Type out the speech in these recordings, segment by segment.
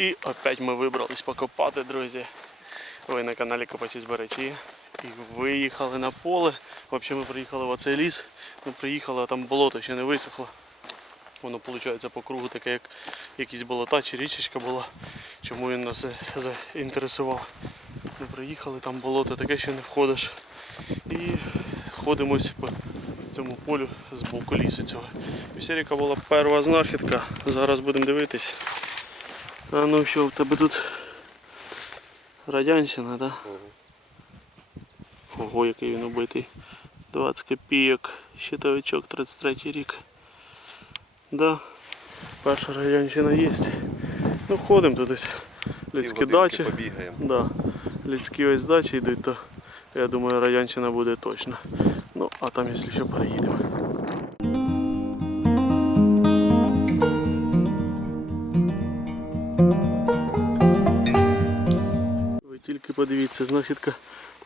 І опять ми вибрались покопати, друзі. Ви на каналі Копачі Зберечі. І виїхали на поле. Взагалі ми приїхали в оцей ліс. Ми приїхали, а там болото ще не висохло. Воно виходить по кругу таке, як якісь болота чи річечка була. Чому він нас заінтересував. Ми приїхали, там болото таке, що не входиш. І ходимось по цьому полю з боку лісу цього. І Сіріка була перша знахідка. Зараз будемо дивитись. А ну що в тебе тут? Радянщина, так? Да? Ого, який він убитий. 20 копійок, щитовичок 33 рік. Да, перша радянщина є. Ну ходимо тут ось. Людські дачі. Да. Людські ось дачі йдуть, то я думаю радянщина буде точно. Ну, а там якщо що переїдемо. Ви тільки подивіться, знахідка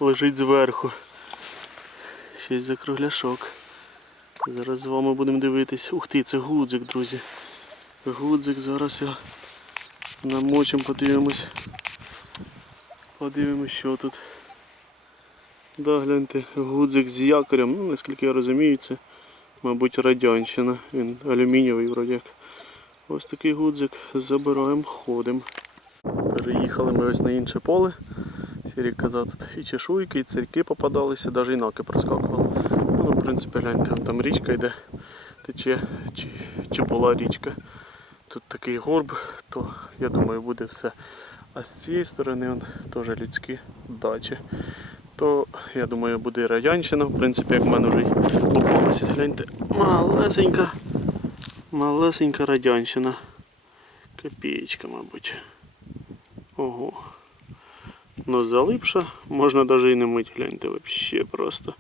лежить зверху. Щось за кругляшок. Зараз з вами будемо дивитись. Ух ти, це гудзик, друзі. Гудзик, зараз його намочимо, подивимось. Подивимось, що тут. Да, гляньте, гудзик з якорем. Ну, наскільки я розумію, це, мабуть, радянщина. Він алюмінієвий вроді як. Ось такий гудзик. Забираємо, ходимо. Переїхали ми ось на інше поле. Сірік казав, тут і чешуйки, і цирки попадалися, навіть і наки проскакували. Ну, в принципі, гляньте, там річка йде, тече, чи, чи була річка. Тут такий горб, то я думаю буде все. А з цієї сторони вон, теж людські дачі. То я думаю буде радянщина, в принципі, як в мене вже й попалося. Гляньте, малесенька, малесенька радянщина. Копієчка, мабуть. Ого. Ну залипша, можна навіть і не мить, гляньте, взагалі просто.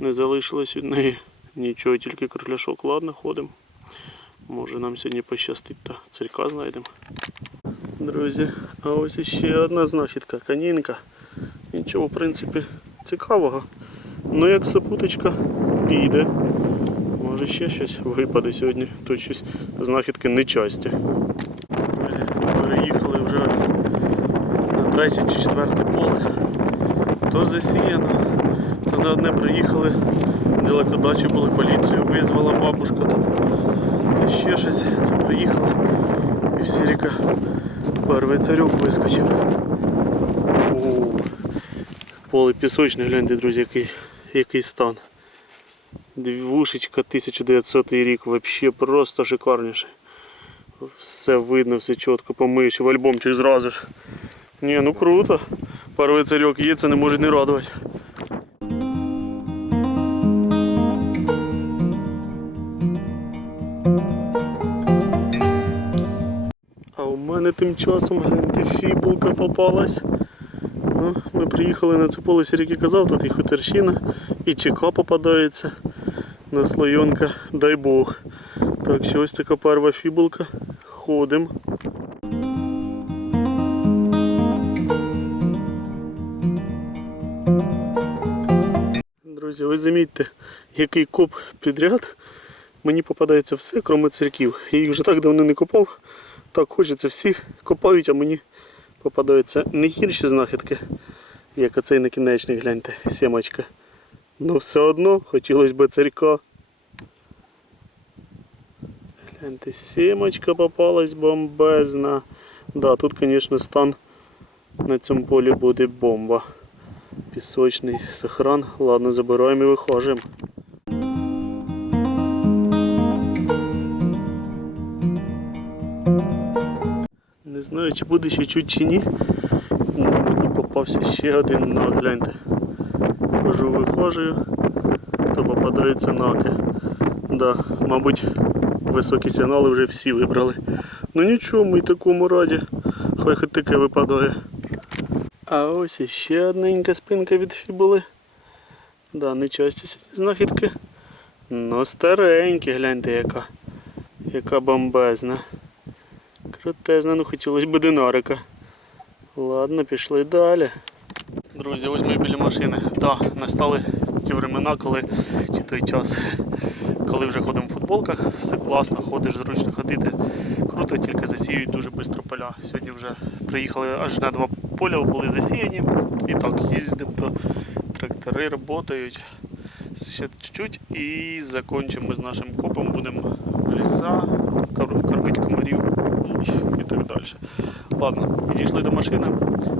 Не залишилось від неї нічого, тільки кругляшок. Ладно, ходимо. Може нам сьогодні пощастить та цирка знайдемо. Друзі, а ось ще одна знахідка, канінка. Нічого, в принципі, цікавого. Ну як сопуточка піде. Може ще щось випаде сьогодні. Тут щось знахідки нечасті. Переїхали вже на третє чи четверте поле. То засіяно, то на одне приїхали, далеко дачі були, поліцію визвала бабушка там. Та ще щось, це приїхали. І в Сіріка перший царюк вискочив. О, поле пісочне, гляньте, друзі, який, який стан. Двушечка 1900 рік, взагалі просто шикарніше. Все видно, все чітко помиєш, в альбомчик зразу ж. Ні, ну круто. Перший царьок є, це не може не радувати. А у мене тим часом, гляньте, фібулка попалась. Ну, ми приїхали на це поле, Сіріки казав, тут і хуторщина, і чека попадається. Наслоєнка, дай Бог. Так що ось така перша фібулка. Ходимо. Друзі, ви замітьте, який коп підряд. Мені попадається все, крім церків. Я їх вже так давно не копав. Так хочеться, всі копають, а мені попадаються не гірші знахідки, як оцей накінечний, гляньте, сімочка. Ну все одно хотілося б царька. Гляньте, сімочка попалась бомбезна. Да, тут, звісно, стан на цьому полі буде бомба. Пісочний сохран. Ладно, забираємо і виходимо. Не знаю, чи буде ще чуть чи ні. Мені попався ще один наг, гляньте. Хожу виходжую, то попадаються наки. Да, мабуть, високі сигнали вже всі вибрали. Ну нічого, ми такому раді. Хай хоч таке випадає. А ось іще одненька спинка від фібули. Да, не часті знахідки. Ну старенькі, гляньте яка. Яка бомбезна. Крутезна, ну хотілося б динарика. Ладно, пішли далі. Друзі, ось ми біля машини. Так, настали ті времена, коли чи той час, коли вже ходимо в футболках, все класно, ходиш зручно ходити. Круто, тільки засіюють дуже швидко поля. Сьогодні вже приїхали аж на два поля, були засіяні. І так, їздимо, то трактори працюють. Ще чуть-чуть і закінчимо з нашим копом, будемо ліса, кор- кормити комарів і так далі. Ладно, підійшли до машини,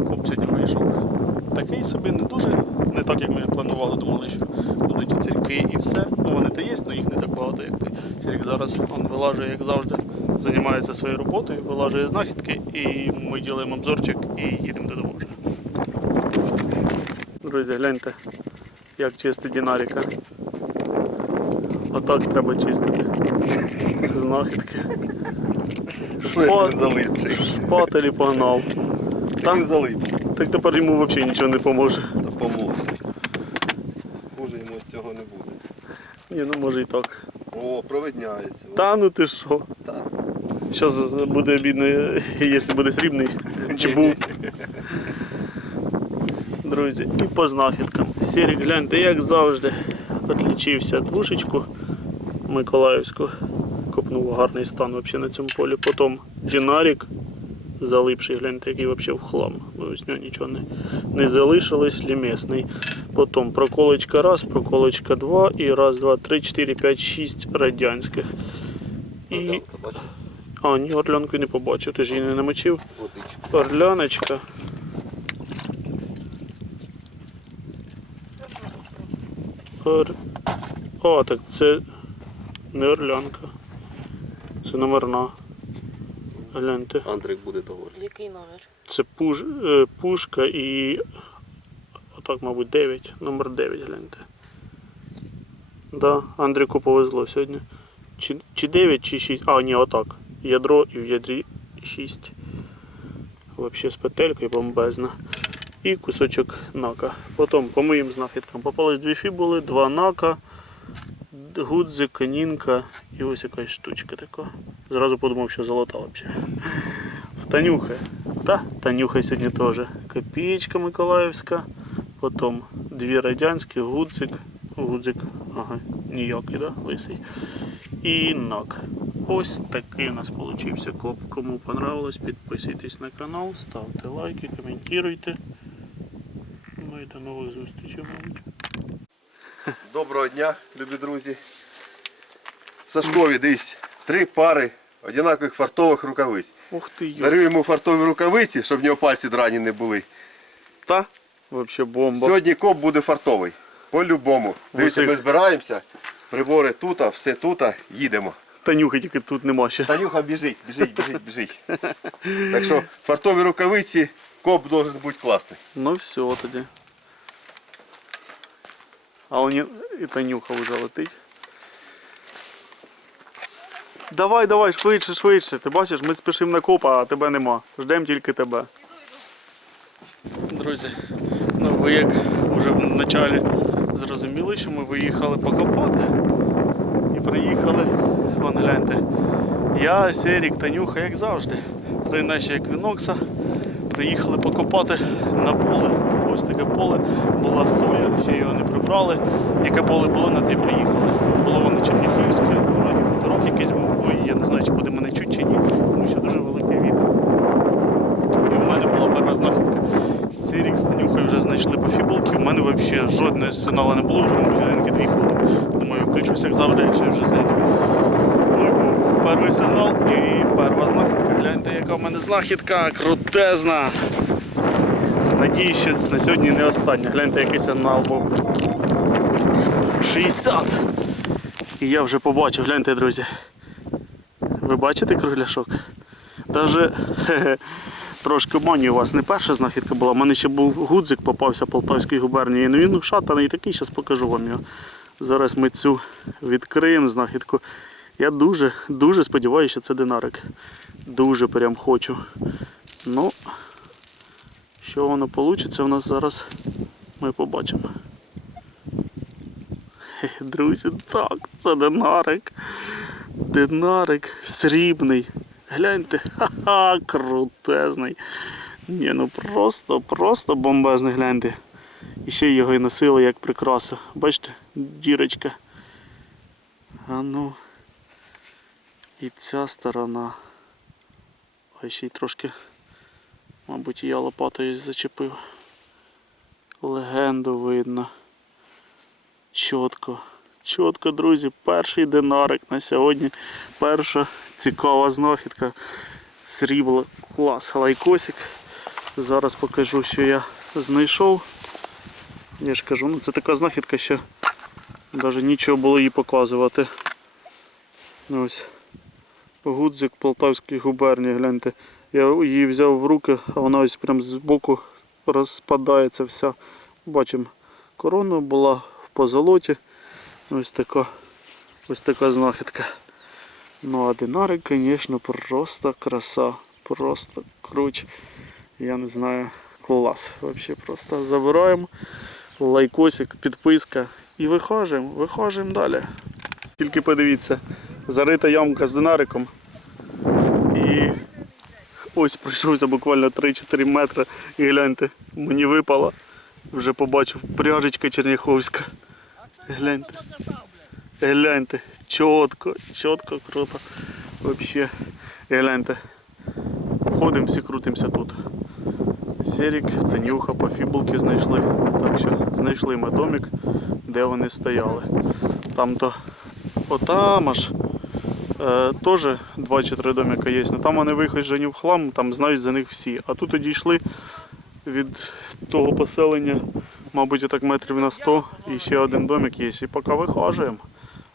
коп сьогодні вийшов. Такий собі не дуже, не так, як ми планували, думали, що будуть і церкви і все. Ну вони то є, але їх не так багато, як той. Сірік зараз він вилажує, як завжди, займається своєю роботою, вилажує знахідки, і ми робимо обзорчик і їдемо додому вже. Друзі, гляньте, як чистить динаріка. Отак треба чистити. Знахідки. Шпателі погнав. Та не залип. Так тепер йому взагалі нічого не поможе. Та поможе. Хуже йому цього не буде. Ні, ну може і так. О, провидняється. Та ну ти що? Та. Зараз буде бідно, якщо буде срібний. Чи був. Друзі, і по знахідкам. Сірік, гляньте, як завжди, відлічився двушечку Миколаївську. Копнув гарний стан взагалі на цьому полі. Потім динарік залипший, гляньте, який взагалі в хлам. З нього нічого не, не залишилось, лімесний. Потім проколочка раз, проколочка два і раз, два, три, чотири, п'ять, шість радянських. І... А, ні, орлянку не побачив, ти ж її не намочив. Орляночка. Ор... А, так це не орлянка. Це номерна. Гляньте. Андрик буде того. Який номер? Це пуш... е, пушка і. Отак, мабуть, 9. Номер 9, гляньте. Да, Андріку повезло сьогодні. Чи, чи 9, чи 6. А, ні, отак. Ядро і в ядрі 6. Взагалі з петелькою бомбезна. І кусочок нака. Потім по моїм знахідкам попались дві фібули, два нака, гудзик, канінка і ось якась штучка така. Зразу подумав, що золота взагалі. В Танюхи. Та, Танюха сьогодні теж. Копієчка Миколаївська. Потім дві радянські, гудзик. Гудзик, ага, ніякий, да? лисий. І нак. Ось такий у нас получився коп. Кому понравилось, підписуйтесь на канал, ставте лайки, коментуйте. Ну і до нових зустрічей, мабуть. Доброго дня, любі друзі. Сашкові, дивись, три пари однакових фартових рукавиць. Ух ти йо. Дарю йому фартові рукавиці, щоб в нього пальці драні не були. Та? Вообще бомба. Сьогодні коп буде фартовий. По-любому. Дивіться, ми збираємося. Прибори тут, все тут, їдемо. Танюхи тільки тут нема ще. Танюха біжить, біжить, біжить, біжить. Так що фартові рукавиці, коп должен бути класний. Ну все тоді. А он і Танюха вже летить. Давай, давай, швидше, швидше. Ти бачиш, ми спішимо на копа, а тебе нема. Ждемо тільки тебе. Друзі, ну ви як вже в началі зрозуміли, що ми виїхали покопати. І приїхали, вон гляньте. Я, Серік, Танюха, як завжди. Три наші еквінокса. Приїхали покопати на поле. Ось таке поле, була соя, ще його не прибрали. Яке поле було, на те приїхали. Було воно Черніхівське, дорог якийсь був. Ой, я не знаю, чи буде мене чуть чи ні, тому що дуже велике вітер. І в мене була перша знахідка. Сирік з Танюхою вже знайшли по фібулки. У мене взагалі жодного сигналу не було, вже мабуть, годинки-дві ходили. Думаю, включуся як завжди, якщо я вже знайду. Ну був перший сигнал і перша знахідка. Гляньте, яка в мене знахідка крутезна. Надіюсь, що на сьогодні не остання. Гляньте, який сигнал був. 60. І я вже побачив, гляньте, друзі. Ви бачите кругляшок? Даже хе-хе, трошки обманюю вас. Не перша знахідка була. У мене ще був гудзик попався Полтавської губернії. Ну він шатаний такий, зараз покажу вам його. Зараз ми цю відкриємо знахідку. Я дуже, дуже сподіваюся, що це динарик. Дуже прям хочу. Ну, що воно вийде, у нас зараз ми побачимо. Друзі, так, це динарик. Динарик срібний. Гляньте, ха-ха, крутезний. Ні, ну просто, просто бомбезний, гляньте. І ще його і носили як прикрасу. Бачите, дірочка. А ну. І ця сторона. А ще й трошки, мабуть, я лопатою зачепив. Легенду видно. Чітко. Чітко, друзі, перший динарик на сьогодні. Перша цікава знахідка. Срібло, клас, лайкосик. Зараз покажу, що я знайшов. Я ж кажу, ну це така знахідка, що навіть нічого було їй показувати. Ось. Гудзик Полтавської губернії, гляньте. Я її взяв в руки, а вона ось прям з боку розпадається вся. Бачимо, корона була в позолоті. Ось така, ось така знахідка. Ну а динарик, звісно, просто краса. Просто круть. Я не знаю, клас. Вообще просто забираємо лайкосик, підписка і виходимо, виходимо далі. Тільки подивіться, зарита ямка з динариком. І ось пройшовся буквально 3-4 метри і гляньте, мені випало. Вже побачив пряжечка черняховська. Гляньте. Гляньте. Чітко, чітко, круто. Вообще. І гляньте. Ходимо, всі крутимося тут. Серік, Танюха по фібулки знайшли. Так що знайшли ми домик, де вони стояли. Там то отам аж е, теж два чи три домика є. але там вони виходжені в хлам, там знають за них всі. А тут одійшли від того поселення, мабуть, так метрів на 100 і ще один домик є. І поки вихажуємо,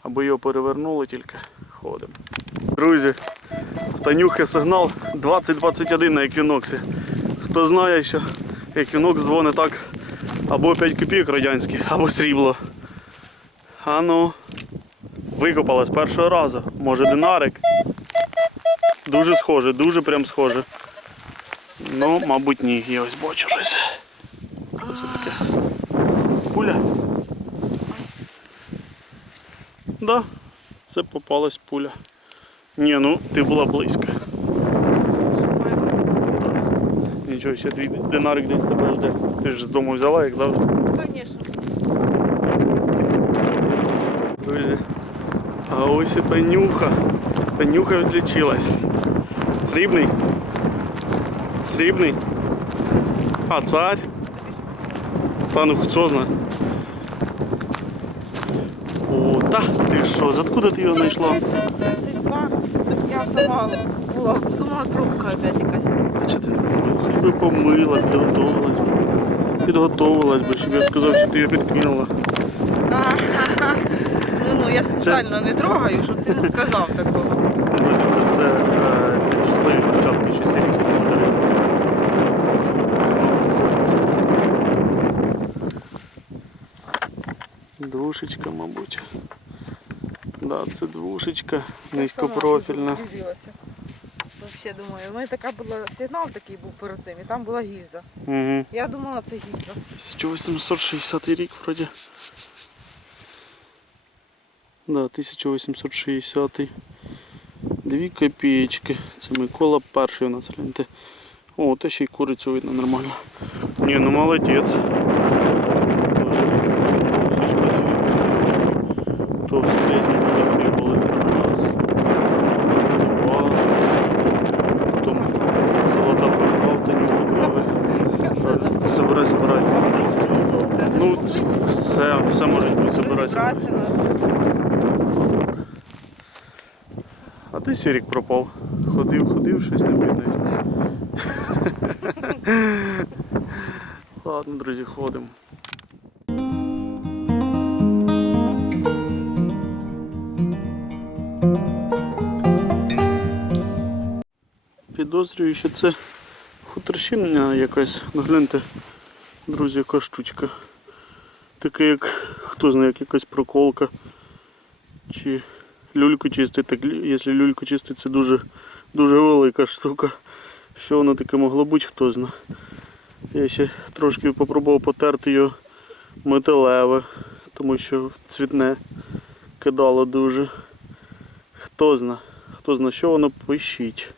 аби його перевернули, тільки ходимо. Друзі, Танюхи сигнал 2021 на еквіноксі. Хто знає, що еквінокс дзвонить так або 5 копійок радянських, або срібло. А ну, викопала з першого разу. Може динарик. Дуже схоже, дуже прям схоже. Ну, мабуть, ні. Я ось бачу щось. Що це таке? Пуля. Да, це попалась пуля. Ні, ну ти була близько. Нічого, ще твій динарик десь тебе жде. Ти ж з дому взяла, як завжди. Конечно. Друзі. А ось і Танюха. Танюха відлічилась. Срібний? Срібний? А цар? Та ну хто знає. О, та ти що, откуда ти його знайшла? 32. Я сама була, думала, трубка опять якась. А чи ти би помила, підготовилась. Підготовилась би, щоб я сказав, що ти його підкинула. Ну, ну, я спеціально не трогаю, щоб ти не сказав такого. Друзі, це все е, ці щасливі початки, що сірі подарив. Двушечка, мабуть. Да, це двушечка, низькопрофільна. Вообще думаю, у мене така була сигнал такий був перед цим, і там була гільза. Угу. Я думала, це гільза. 1860 рік вроді. Да, 1860. Дві копієчки. Це Микола перший у нас гляньте. О, те ще й курицю видно нормально. Ні, ну молодець. Тоже кусочка дві. Товстезні були були. Раз. Два. Потім золота фольга в Танюху брали. Забирай, забирай. Ну, все, все може забирай. А ти Сірік пропав. Ходив, ходив, щось не видно. Ладно, друзі, ходимо. Підозрюю, що це хуторщина якась. Ну гляньте, друзі, яка штучка. Таке як, хто знає, як якась проколка. Чи люльку чистить, так якщо люльку чистить, це дуже, дуже велика штука. Що воно таке могло бути, хто знає. Я ще трошки попробував потерти його металеве, тому що цвітне кидало дуже. Хто зна, хто зна, що воно пищить.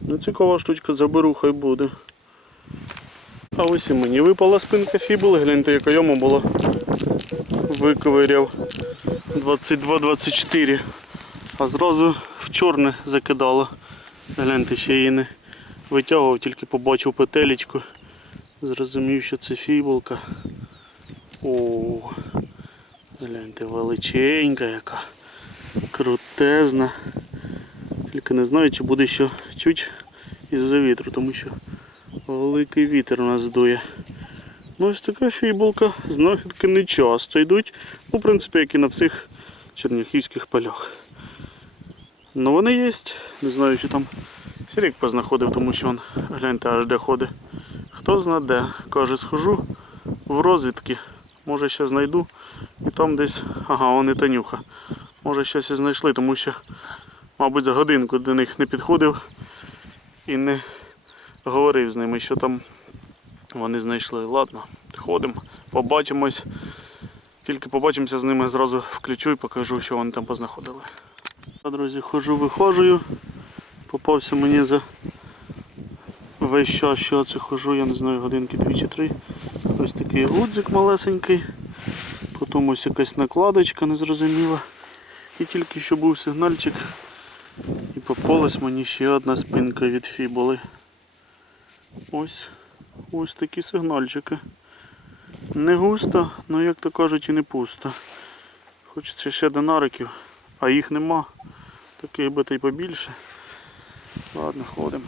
Ну цікава штучка, заберу, хай буде. А ось і мені випала спинка фібули, гляньте, яка йому було. Виковиряв. 22-24. А зразу в чорне закидало. Гляньте, ще її не витягував, тільки побачив петелечку. Зрозумів, що це фібулка. О, гляньте, величенька яка. Крутезна. Тільки не знаю, чи буде що чуть із-за вітру, тому що великий вітер у нас дує. Ну ось така фібулка. Знахідки не часто йдуть. Ну, в принципі, як і на всіх черняхівських полях. Ну вони є. Не знаю, що там Сірік познаходив, тому що він, гляньте, аж де ходить. Хто зна де. Каже, схожу в розвідки. Може ще знайду. І там десь. Ага, он і Танюха. Може щось і знайшли, тому що, мабуть, за годинку до них не підходив і не говорив з ними, що там вони знайшли. Ладно, ходимо, побачимось. Тільки побачимося з ними, зразу включу і покажу, що вони там познаходили. Друзі, хожу, виходжую. Попався мені за весь час, що це хожу, я не знаю, годинки дві чи три. Ось такий гудзик малесенький. Потім ось якась накладочка незрозуміла. І тільки що був сигнальчик. І попалась мені ще одна спинка від фіболи. Ось ось такі сигнальчики. Не густо, але як то кажуть і не пусто. Хочеться ще динариків, а їх нема. Таких би та й побільше. Ладно, ходимо.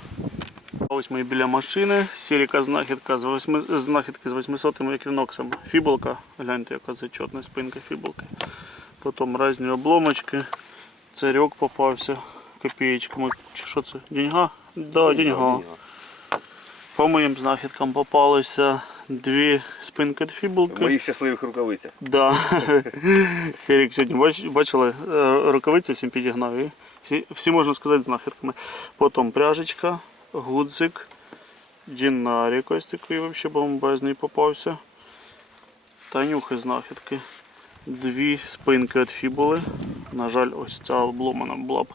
Ось ми біля машини. Сіріка знахідка з восьми, знахідки з 800 еквіноксом. Фіболка. Гляньте, яка зачетна спинка фіболки. Потім різні обломочки. Царьок попався копієчками. Чи що це? Деньга? Да, деньга. По моїм знахідкам попалися дві спинки від В фібулки. моїх щасливих рукавицях. Да. Серік сьогодні бачили, е, рукавиці всім підігнав. І всі, всі можна сказати знахідками. Потім пряжечка, гудзик, дінарик ось такий взагалі бомбезний попався. Танюхи знахідки. Дві спинки від фібули. На жаль, ось ця обломана була б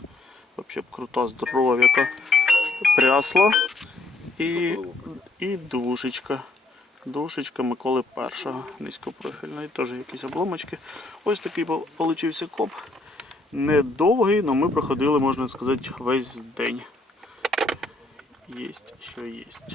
взагалі б крута, здорова яка. Прясла і, і душечка. Душечка Миколи Першого, низькопрофільна, і теж якісь обломочки. Ось такий по- получився коп. Недовгий, але ми проходили, можна сказати, весь день. Єсть, що єсть.